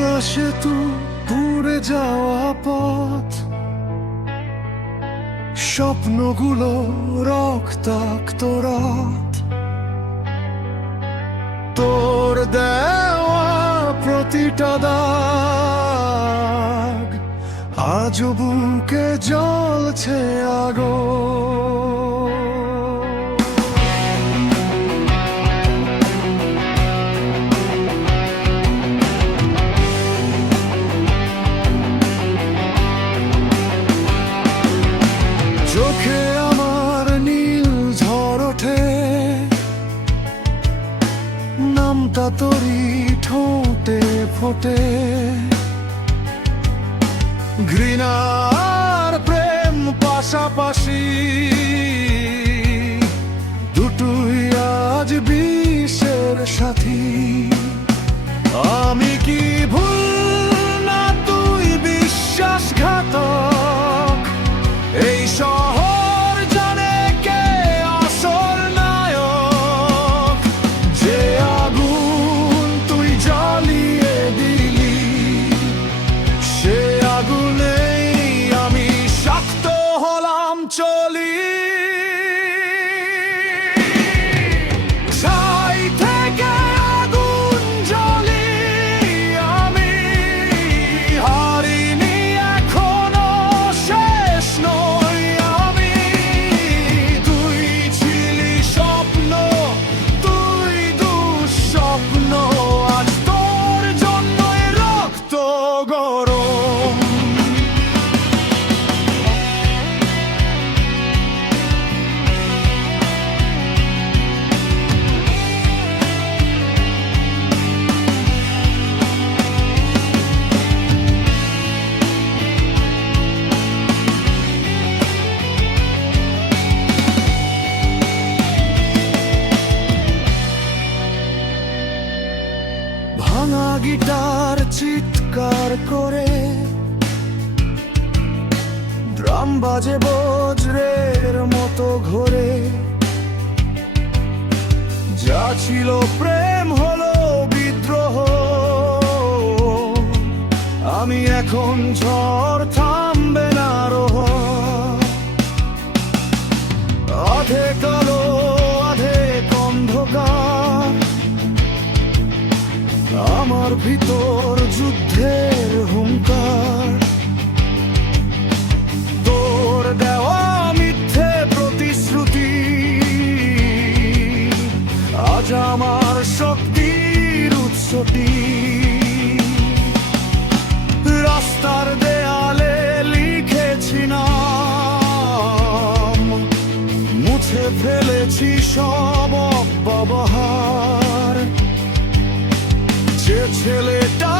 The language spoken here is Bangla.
ভাঙা সেতু, পুড়ে যাওয়া পথ, স্বপ্নগুলো রক্তাক্ত রাত। তোর দেওয়া প্রতিটা দাগ আজও বুকে জ্বলছে আগুন। চোখে আমার নীল ঝড় ওঠে, নামটা তোরই ঠোঁটে ফোটে। ঘৃণার প্রেম পাশাপাশি, দুটোই আজ বিষের সাথী। আমি কি ভুল না তুই বিশ্বাসঘাতক? এই শহর জানে কে আসল নায়ক। যে আগুন তুই জ্বালিয়ে দিলি, সে আগুনেই আমি শক্ত হলাম চলি। ছাই থেকে আগুন জ্বলি আমি, হারিনি এখনো, শেষ নই আমি। তুই ছিলি স্বপ্ন, তুই দুঃস্বপ্ন, আজ তোর জন্যই রক্ত গরম। ভাঙা গিটার চিৎকার করে, ড্রাম বাজে বজ্রের মতো ঘোরে। যা ছিল প্রেম হলো বিদ্রোহ, আমি এখন ঝড় থামবে না রোহ। আধে কালো আধে অন্ধকার, আমার ভিতর যুদ্ধের হুঙ্কার। তোর দেওয়া মিথ্যে প্রতিশ্রুতি আজ আমার শক্তির উৎসটি। রাস্তার দেয়ালে লিখেছি নাম, মুছে ফেলেছি সব অব্যবহার। যে ছেলেটা